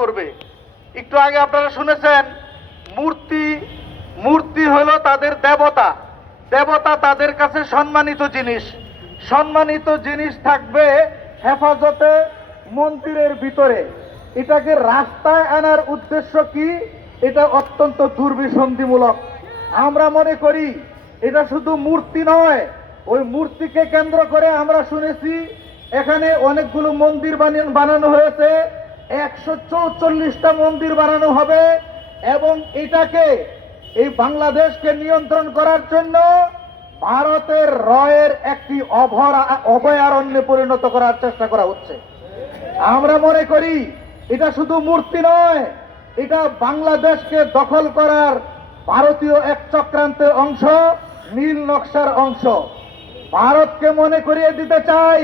করবে। একটু আগে আপনারা শুনেছেন মূর্তি মূর্তি হলো তাদের দেবতা, দেবতা তাদের কাছে সম্মানিত জিনিস। সম্মানিত জিনিস থাকবে হেফাজতে মন্দিরের ভিতরে, এটাকে রাস্তায় আনার উদ্দেশ্য কি? এটা অত্যন্ত দুর্বিসন্ধিমূলক। আমরা মনে করি এটা শুধু মূর্তি নয়, ওই মূর্তিকে কেন্দ্র করে আমরা শুনেছি এখানে অনেকগুলো মন্দির বানানো হয়েছে, 144টা মন্দির বানানো হবে এবং এটাকে এই বাংলাদেশকে নিয়ন্ত্রণ করার জন্য ভারতের রয়ের একটি অভয়ারণ্যে পরিণত করার চেষ্টা করা হচ্ছে। আমরা মনে করি এটা শুধু মূর্তি নয়, এটা বাংলাদেশকে দখল করার ভারতীয় এক চক্রান্তের অংশ, নীল নকশার অংশ। ভারতকে মনে করিয়ে দিতে চাই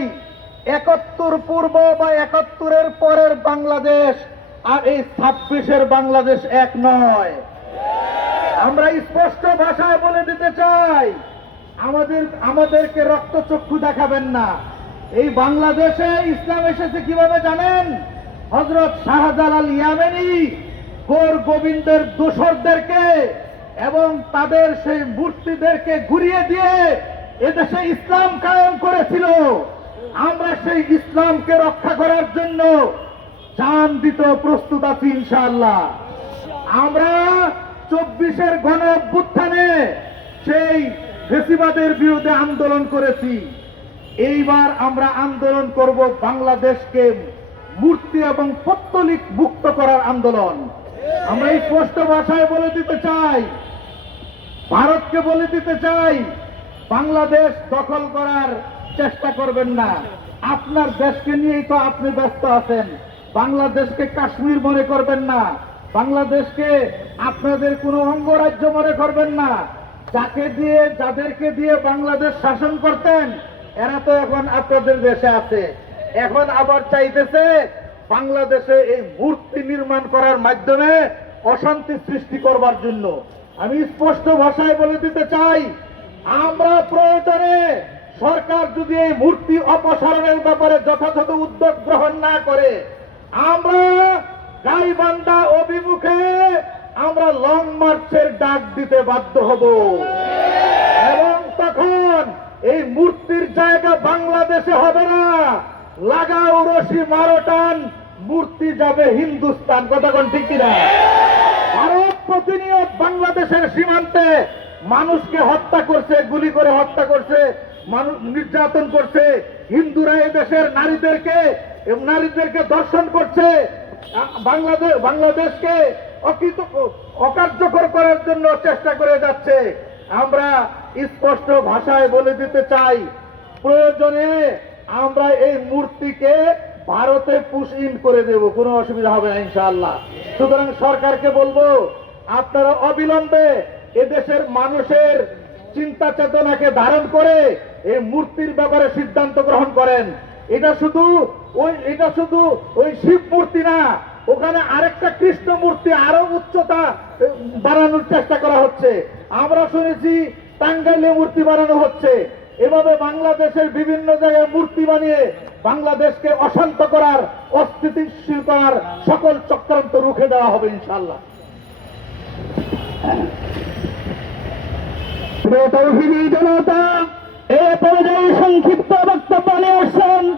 71 পূর্ব বা 71-এর পরের বাংলাদেশ আর এই 26-এর বাংলাদেশ এক নয়। আমরা স্পষ্ট ভাষায় বলে দিতে চাই, আমাদেরকে রক্তচক্ষু দেখাবেন না। এই বাংলাদেশে ইসলাম এসেছে কিভাবে জানেন? হযরত শাহজালাল ইয়ামেনী গোর গোবিন্দের দোসরদেরকে এবং তাদের সেই মূর্তিদেরকে ঘুরিয়ে দিয়ে এদেশে ইসলাম কায়েম করেছিল। আমরা সেই ইসলামকে রক্ষা করার জন্য জান দিতে প্রস্তুত আছি ইনশাআল্লাহ। আমরা 24-এর গণ অভ্যুত্থানে সেই ফ্যাসিবাদের বিরুদ্ধে আন্দোলন করেছি। এইবার আমরা আন্দোলন করব বাংলাদেশকে মূর্তি এবং পৌত্তলিক মুক্ত করার আন্দোলন। আমরা এই স্পষ্ট ভাষায় বলে দিতে চাই, ভারতকে বলে দিতে চাই, বাংলাদেশ দখল করার চেষ্টা করবেন না। আপনার দেশকে নিয়েই তো আপনি ব্যস্ত আছেন। বাংলাদেশকে কাশ্মীর মনে করবেন না, বাংলাদেশকে আপনাদের কোনো অঙ্গরাজ্য মনে করবেন না। যাদেরকে দিয়ে বাংলাদেশ শাসন করতেন এরা তো এখন আপনাদের দেশে আছে, এখন আবার চাইতেছে বাংলাদেশে এই মূর্তি নির্মাণ করার মাধ্যমে অশান্তি সৃষ্টি করবার জন্য। আমি স্পষ্ট ভাষায় বলে দিতে চাই, আমরা প্রয়োজনে সরকার যদি এই মূর্তি অপসারণের ব্যাপারে যথাযথ উদ্যোগ গ্রহণ না করে, আমরা গাইবান্ধা অভিমুখে আমরা লং মার্চের ডাক দিতে বাধ্য হব এবং তখন এই মূর্তির জায়গা বাংলাদেশে হবে না, লাগাও রশি মারো টান, মূর্তি যাবে হিন্দুস্তান। কথা কোন ঠিক কিনা? ভারত প্রতিনিয়ত বাংলাদেশের সীমান্তে মানুষকে হত্যা করছে, গুলি করে হত্যা করছে, মানুষ নির্যাতন করছে। হিন্দুরা এই দেশের নারীদেরকে দর্শন করছে। বাংলাদেশকে অকার্যকর করার জন্য চেষ্টা করে যাচ্ছে। আমরা স্পষ্ট ভাষায় বলে দিতে চাই, প্রয়োজনে আমরা এই মূর্তিকে ভারতে পুশ ইন করে দেব, কোনো অসুবিধা হবে না ইনশাআল্লাহ। সুতরাং সরকারকে বলবো, আপনারা অবিলম্বে এদেশের মানুষের চিন্তা চেতনাকে ধারণ করে এই মূর্তির ব্যাপারে সিদ্ধান্ত গ্রহণ করেন। এটা শুধু ওই শিব মূর্তি না, ওখানে আরেকটা কৃষ্ণ মূর্তি আরো উচ্চতা বানানোর চেষ্টা করা হচ্ছে। আমরা শুনেছি টাঙ্গাইলে মূর্তি বানানো হচ্ছে। এভাবে বাংলাদেশের বিভিন্ন জায়গায় মূর্তি বানিয়ে বাংলাদেশকে অশান্ত করার, অস্থিতিশীল করার সকল চক্রান্ত রুখে দেওয়া হবে ইনশাআল্লাহ। জনতা এ পর্যায়ে সংক্ষিপ্ত বক্তব্য নিয়ে আসছেন